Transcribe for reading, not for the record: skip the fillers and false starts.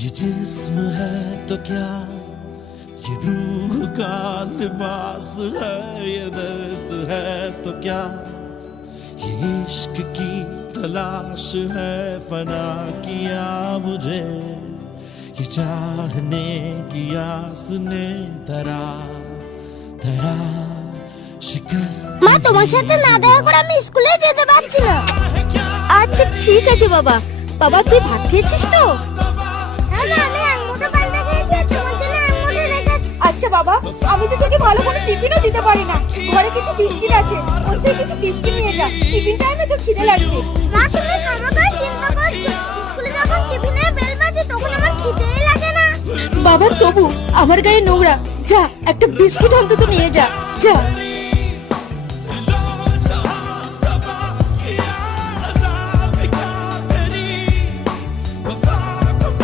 ये जिस्म है तो क्या, ये रूह का लिबास है, ये दर्द है तो क्या, ये इश्क की तलाश है, फना किया मुझे ये चाहने की आस ने तरा तरा शिकस्त। মা তোমার সাথে না দেখা করে আমি স্কুলে যেতে পারছি না। আচ্ছা ঠিক আছে বাবা। বাবা তুই ভাত খেয়েছিস তো? হ্যাঁ না, আমি আম্মুকে পান্তা খেয়েছি আর তোমার জন্য আম্মুকে রেখেছি। আচ্ছা বাবা, আমি তো তোকে ভালো করে টিফিনও দিতে পারি না। ঘরে কিছু বিস্কিট আছে, ওর থেকে কিছু বিস্কিট নিয়ে যা। টিফিন টাইমে তো খিদে লাগবে। মা তুমি খাবার চিন্তা করছো? স্কুলে যখন টিফিনের বেল বাজে তখন আমার খিদেই লাগে না। বাবা তবু আমার গায়ে নোংরা, যা একটা বিস্কিট অন্তত নিয়ে যা। যা।